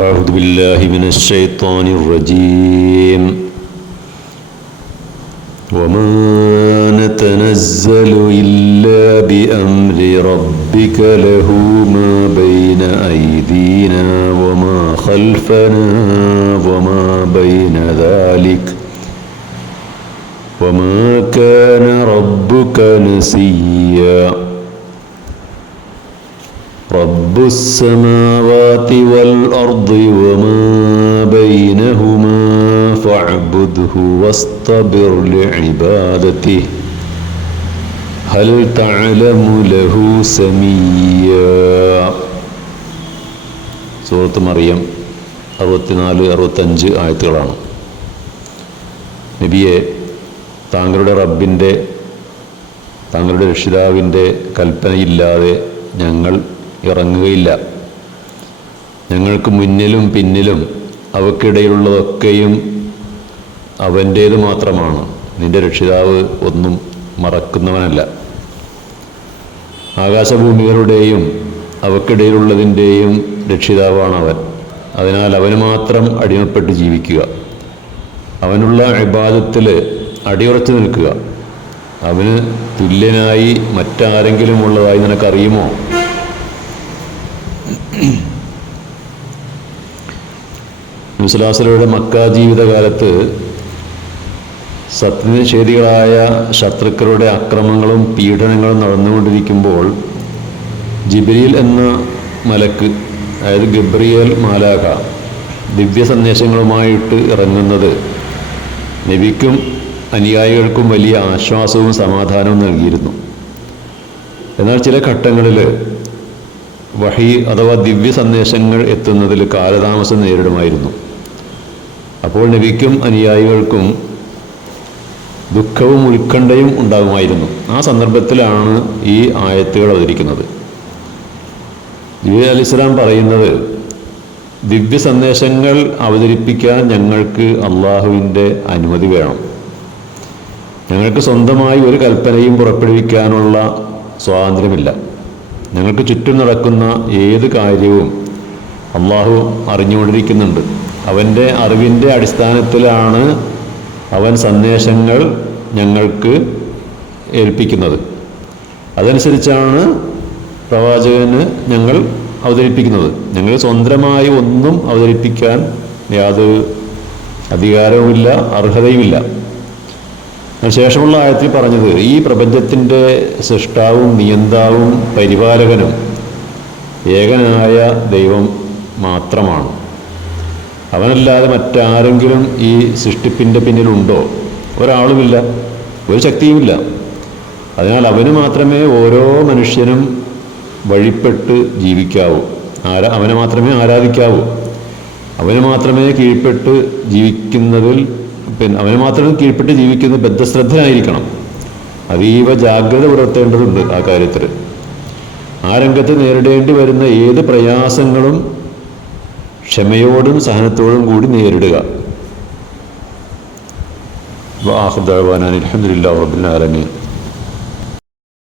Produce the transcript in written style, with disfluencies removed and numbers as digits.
أعوذ بالله من الشيطان الرجيم وما نتنزل إلا بأمر ربك له ما بين أيدينا وما خلفنا وما بين ذلك وما كان ربك نسيا رب السماوات والأرض وما بينهما فاعبده واصطبر لعبادته هل تعلم له سميا. സൂറത്ത് മറിയം 64-65 ആയത്തുകളാണ്. നബിയെ, താങ്കളുടെ റബ്ബിൻ്റെ, താങ്കളുടെ രക്ഷിതാവിൻ്റെ കൽപ്പനയില്ലാതെ ഞങ്ങൾ ഇറങ്ങുകയില്ല. ഞങ്ങൾക്ക് മുന്നിലും പിന്നിലും അവക്കിടയിലുള്ളതൊക്കെയും അവൻ്റേത് മാത്രമാണ്. നിന്റെ രക്ഷിതാവ് ഒന്നും മറക്കുന്നവനല്ല. ആകാശഭൂമികളുടെയും അവക്കിടയിലുള്ളതിൻ്റെയും രക്ഷിതാവാണ് അവൻ. അതിനാൽ അവന് മാത്രം അടിമപ്പെട്ട് ജീവിക്കുക. അവനുള്ള ഇബാദത്തിൽ അടിയുറച്ചു നിൽക്കുക. അവന് തുല്യനായി മറ്റാരെങ്കിലും ഉള്ളതായി നിനക്കറിയുമോ? നബിസ്വല്ലല്ലാഹു മക്ക ജീവിതകാലത്ത് സത്യനിഷേധികളായ ശത്രുക്കളുടെ അക്രമങ്ങളും പീഡനങ്ങളും നടന്നുകൊണ്ടിരിക്കുമ്പോൾ ജിബ്രീൽ എന്ന മലക്ക്, അതായത് ഗബ്രിയേൽ മാലാഖ, ദിവ്യ സന്ദേശങ്ങളുമായിട്ട് ഇറങ്ങുന്നത് നബിക്കും അനുയായികൾക്കും വലിയ ആശ്വാസവും സമാധാനവും നൽകിയിരുന്നു. എന്നാൽ ചില ഘട്ടങ്ങളിൽ വഹി അഥവാ ദിവ്യ സന്ദേശങ്ങൾ എത്തുന്നതിൽ കാലതാമസം നേരിടുമായിരുന്നു. അപ്പോൾ നബിക്കും അനുയായികൾക്കും ദുഃഖവും ഉത്കണ്ഠയും ഉണ്ടാകുമായിരുന്നു. ആ സന്ദർഭത്തിലാണ് ഈ ആയത്തുകൾ അവതരിക്കുന്നത്. ജിബ്രീൽ അലൈഹിസ്സലാം പറയുന്നത്, ദിവ്യ സന്ദേശങ്ങൾ അവതരിപ്പിക്കാൻ ഞങ്ങൾക്ക് അള്ളാഹുവിൻ്റെ അനുമതി വേണം. ഞങ്ങൾക്ക് സ്വന്തമായി ഒരു കൽപ്പനയും പുറപ്പെടുവിക്കാനുള്ള സ്വാതന്ത്ര്യമില്ല. ഞങ്ങൾക്ക് ചുറ്റും നടക്കുന്ന ഏത് കാര്യവും അള്ളാഹു അറിഞ്ഞുകൊണ്ടിരിക്കുന്നുണ്ട്. അവൻ്റെ അറിവിൻ്റെ അടിസ്ഥാനത്തിലാണ് അവൻ സന്ദേശങ്ങൾ ഞങ്ങൾക്ക് ഏൽപ്പിക്കുന്നത്. അതനുസരിച്ചാണ് പ്രവാചകന് ഞങ്ങൾ അവതരിപ്പിക്കുന്നത്. ഞങ്ങൾ സ്വന്തമായി ഒന്നും അവതരിപ്പിക്കാൻ യാതൊരു അധികാരവുമില്ല, അർഹതയുമില്ല. ശേഷമുള്ള ആയത്തിൽ പറഞ്ഞത്, ഈ പ്രപഞ്ചത്തിൻ്റെ സൃഷ്ടാവും നിയന്താവും പരിപാലകനും ഏകനായ ദൈവം മാത്രമാണ്. അവനല്ലാതെ മറ്റാരെങ്കിലും ഈ സൃഷ്ടിപ്പിൻ്റെ പിന്നിലുണ്ടോ? ഒരാളുമില്ല, ഒരു ശക്തിയുമില്ല. അതിനാൽ അവന് മാത്രമേ ഓരോ മനുഷ്യനും വഴിപ്പെട്ട് ജീവിക്കാവൂ, അവനെ മാത്രമേ ആരാധിക്കാവൂ, അവന് മാത്രമേ കീഴ്പ്പെട്ട് ജീവിക്കുന്നതിൽ അവന് മാത്രം കീഴ്പ്പെട്ട് ജീവിക്കുന്ന ബദ്ധശ്രദ്ധനായിരിക്കണം. അതീവ ജാഗ്രത പുലർത്തേണ്ടതുണ്ട് ആ കാര്യത്തിൽ. ആ രംഗത്ത് നേരിടേണ്ടി വരുന്ന ഏത് പ്രയാസങ്ങളും ക്ഷമയോടും സഹനത്തോടും കൂടി നേരിടുക. വആഖിറു ദഅ്വാനാ അൽഹംദുലില്ലാഹി റബ്ബിൽ ആലമീൻ.